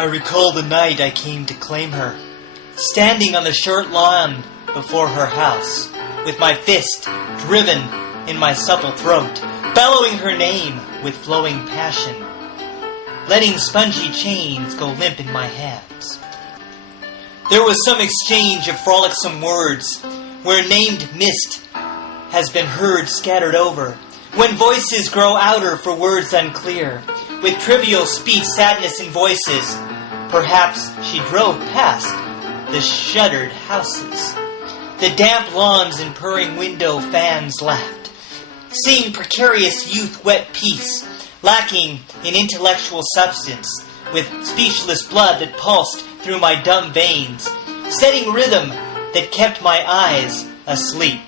I recall the night I came to claim her, standing on the short lawn before her house, with my fist driven in my supple throat, bellowing her name with flowing passion, letting spongy chains go limp in my hands. There was some exchange of frolicsome words, where named mist has been heard scattered over, when voices grow outer for words unclear, with trivial speech, sadness in voices. Perhaps she drove past the shuttered houses. The damp lawns and purring window fans laughed, seeing precarious youth wet peace, lacking in intellectual substance, with speechless blood that pulsed through my dumb veins, setting rhythm that kept my eyes asleep.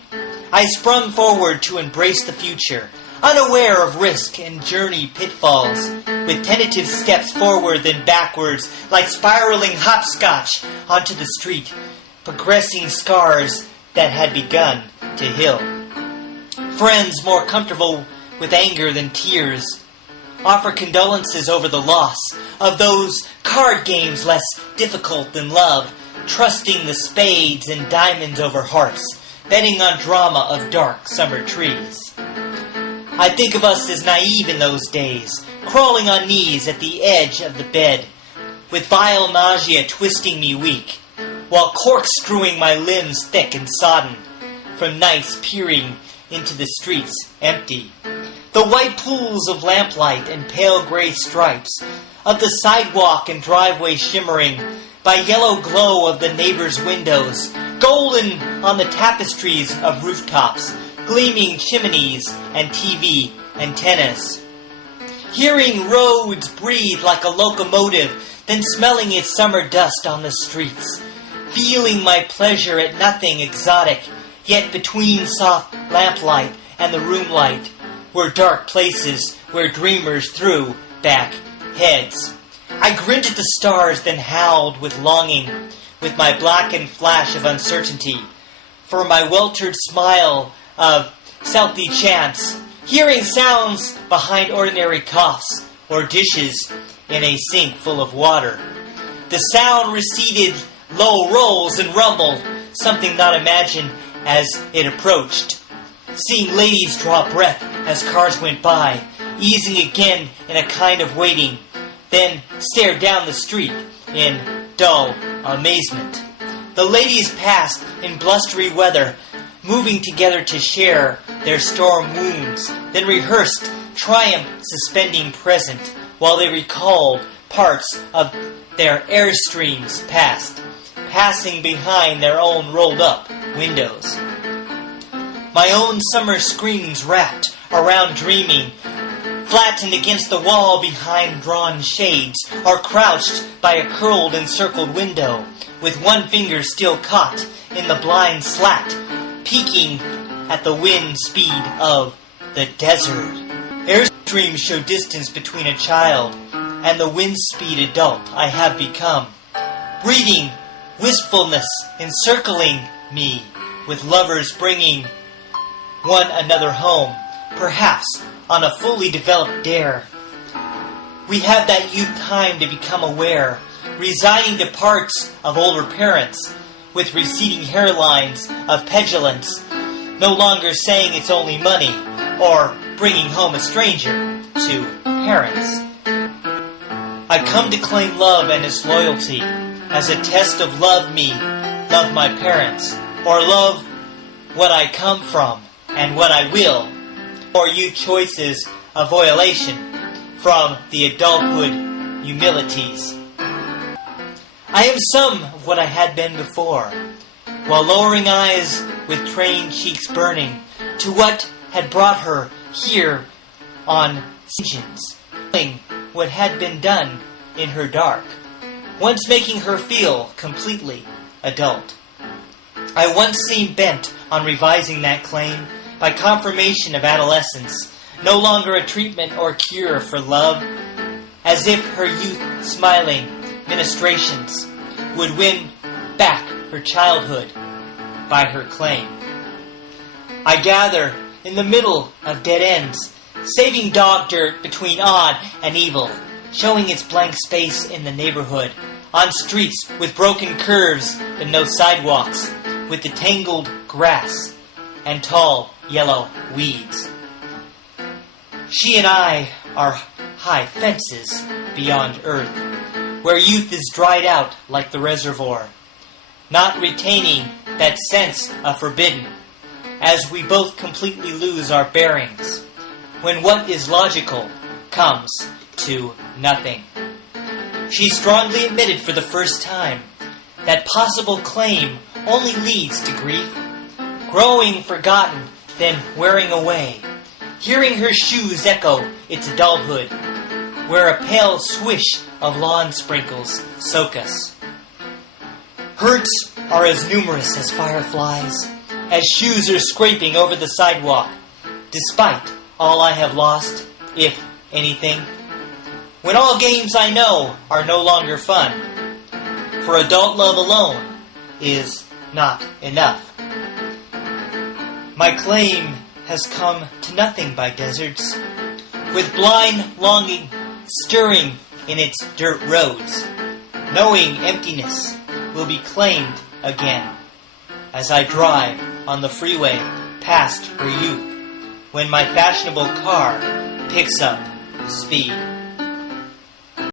I sprung forward to embrace the future, unaware of risk and journey pitfalls, with tentative steps forward then backwards, like spiraling hopscotch onto the street, progressing scars that had begun to heal. Friends more comfortable with anger than tears offer condolences over the loss of those card games less difficult than love, trusting the spades and diamonds over hearts, betting on drama of dark summer trees. I think of us as naive in those days, crawling on knees at the edge of the bed, with vile nausea twisting me weak, while corkscrewing my limbs thick and sodden, from nights peering into the streets empty. The white pools of lamplight and pale gray stripes of the sidewalk and driveway shimmering by yellow glow of the neighbors' windows, golden on the tapestries of rooftops, gleaming chimneys and TV antennas. Hearing roads breathe like a locomotive, then smelling its summer dust on the streets. Feeling my pleasure at nothing exotic, yet between soft lamplight and the room light were dark places where dreamers threw back heads. I grinned at the stars, then howled with longing, with my blackened flash of uncertainty, for my weltered smile of stealthy chance, hearing sounds behind ordinary coughs or dishes in a sink full of water. The sound receded, low rolls and rumbled, something not imagined as it approached. Seeing ladies draw breath as cars went by, easing again in a kind of waiting, then stared down the street in dull amazement. The ladies passed in blustery weather, moving together to share their storm wounds, then rehearsed triumph suspending present, while they recalled parts of their airstreams past, passing behind their own rolled-up windows. My own summer screams wrapped around dreaming, flattened against the wall behind drawn shades, or crouched by a curled and circled window, with one finger still caught in the blind slat, peeking at the wind speed of the desert. Airstreams show distance between a child and the wind speed adult I have become, breeding wistfulness encircling me, with lovers bringing one another home, perhaps on a fully developed dare. We have that youth time to become aware, resigning to parts of older parents, with receding hairlines of petulance, no longer saying it's only money, or bringing home a stranger to parents. I come to claim love and its loyalty as a test of love me, love my parents, or love what I come from and what I will, or you choices of violation from the adulthood humilities. I am some of what I had been before, while lowering eyes with trained cheeks burning to what had brought her here on engines, knowing what had been done in her dark, once making her feel completely adult. I once seemed bent on revising that claim by confirmation of adolescence, no longer a treatment or cure for love, as if her youth smiling ministrations would win back her childhood by her claim. I gather in the middle of dead ends, saving dog dirt between odd and evil, showing its blank space in the neighborhood, on streets with broken curves and no sidewalks, with the tangled grass and tall yellow weeds. She and I are high fences beyond earth, where youth is dried out like the reservoir, not retaining that sense of forbidden, as we both completely lose our bearings, when what is logical comes to nothing. She strongly admitted for the first time that possible claim only leads to grief, growing forgotten, then wearing away, hearing her shoes echo its adulthood, where a pale swish of lawn sprinkles soak us. Hurts are as numerous as fireflies, as shoes are scraping over the sidewalk, despite all I have lost, if anything, when all games I know are no longer fun, for adult love alone is not enough. My claim has come to nothing by deserts, with blind longing stirring in its dirt roads, knowing emptiness will be claimed again, as I drive on the freeway past her youth, when my fashionable car picks up speed.